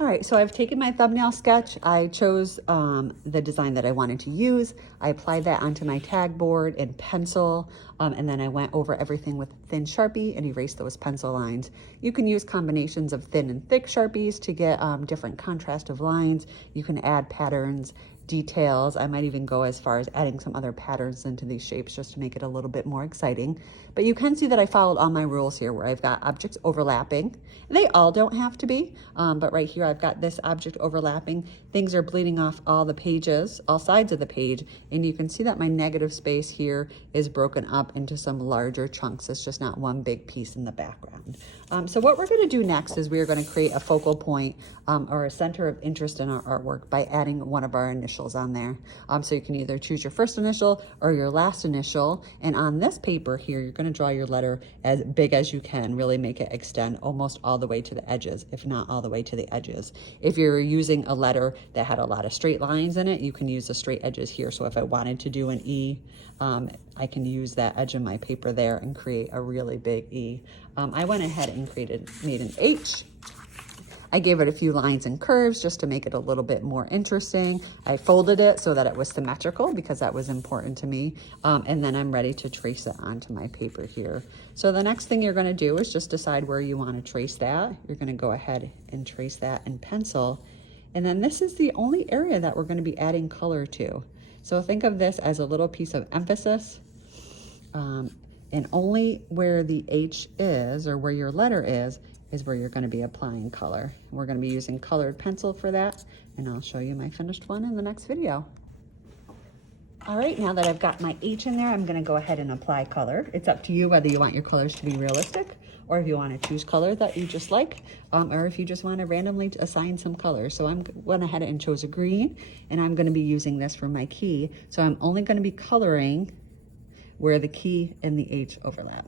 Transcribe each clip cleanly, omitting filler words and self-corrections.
All right, so I've taken my thumbnail sketch. I chose the design that I wanted to use. I applied that onto my tag board in pencil, and then I went over everything with thin Sharpie and erased those pencil lines. You can use combinations of thin and thick Sharpies to get different contrast of lines. You can add patterns, details. I might even go as far as adding some other patterns into these shapes just to make it a little bit more exciting. But you can see that I followed all my rules here where I've got objects overlapping. They all don't have to be, but right here I've got this object overlapping. Things are bleeding off all the pages, all sides of the page, and you can see that my negative space here is broken up into some larger chunks. It's just not one big piece in the background. So what we're gonna do next is we're gonna create a focal point or a center of interest in our artwork by adding one of our initials on there. So you can either choose your first initial or your last initial, and on this paper here, you're gonna draw your letter as big as you can, really make it extend almost all the way to the edges, if not all the way to the edges. If you're using a letter that had a lot of straight lines in it, you can use the straight edges here. So if I wanted to do an E, I can use that edge of my paper there and create a really big E. I went ahead and made an H. I gave it a few lines and curves just to make it a little bit more interesting. I folded it so that it was symmetrical because that was important to me. And then I'm ready to trace it onto my paper here. So the next thing you're gonna do is just decide where you wanna trace that. You're gonna go ahead and trace that in pencil. And then this is the only area that we're gonna be adding color to. So think of this as a little piece of emphasis. And only where the H is, or where your letter is where you're gonna be applying color. We're gonna be using colored pencil for that, and I'll show you my finished one in the next video. All right, now that I've got my H in there, I'm gonna go ahead and apply color. It's up to you whether you want your colors to be realistic, or if you wanna choose color that you just like, or if you just wanna randomly assign some color. So I went ahead and chose a green, and I'm gonna be using this for my key. So I'm only gonna be coloring where the key and the H overlap.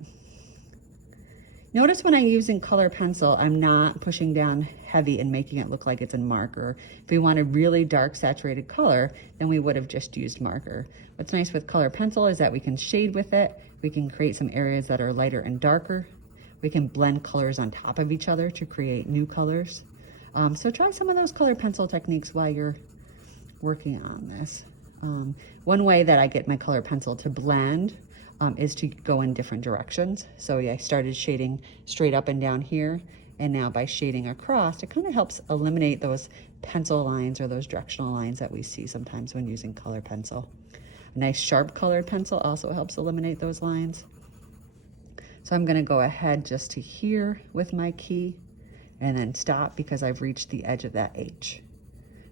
Notice when I'm using color pencil, I'm not pushing down heavy and making it look like it's in marker. If we want a really dark saturated color, then we would have just used marker. What's nice with color pencil is that we can shade with it. We can create some areas that are lighter and darker. We can blend colors on top of each other to create new colors. So try some of those color pencil techniques while you're working on this. One way that I get my color pencil to blend is to go in different directions. So yeah, I started shading straight up and down here, and now by shading across, it kind of helps eliminate those pencil lines or those directional lines that we see sometimes when using color pencil. A nice sharp colored pencil also helps eliminate those lines. So I'm gonna go ahead just to here with my key and then stop because I've reached the edge of that H.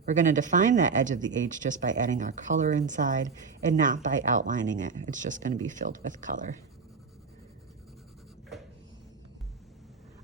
We're going to define that edge of the H just by adding our color inside and not by outlining it. It's just going to be filled with color.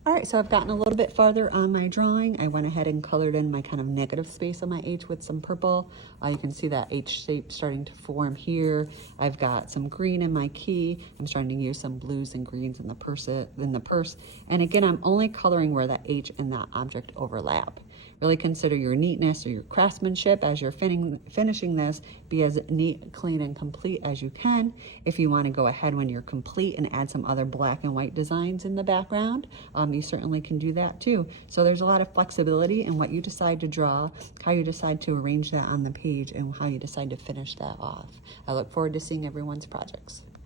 All right, so I've gotten a little bit farther on my drawing. I went ahead and colored in my kind of negative space on my H with some purple. You can see that H shape starting to form here. I've got some green in my key. I'm starting to use some blues and greens in the purse. And again, I'm only coloring where that H and that object overlap. Really consider your neatness or your craftsmanship as you're finishing this. Be as neat, clean, and complete as you can. If you want to go ahead when you're complete and add some other black and white designs in the background, you certainly can do that too. So there's a lot of flexibility in what you decide to draw, how you decide to arrange that on the page, and how you decide to finish that off. I look forward to seeing everyone's projects.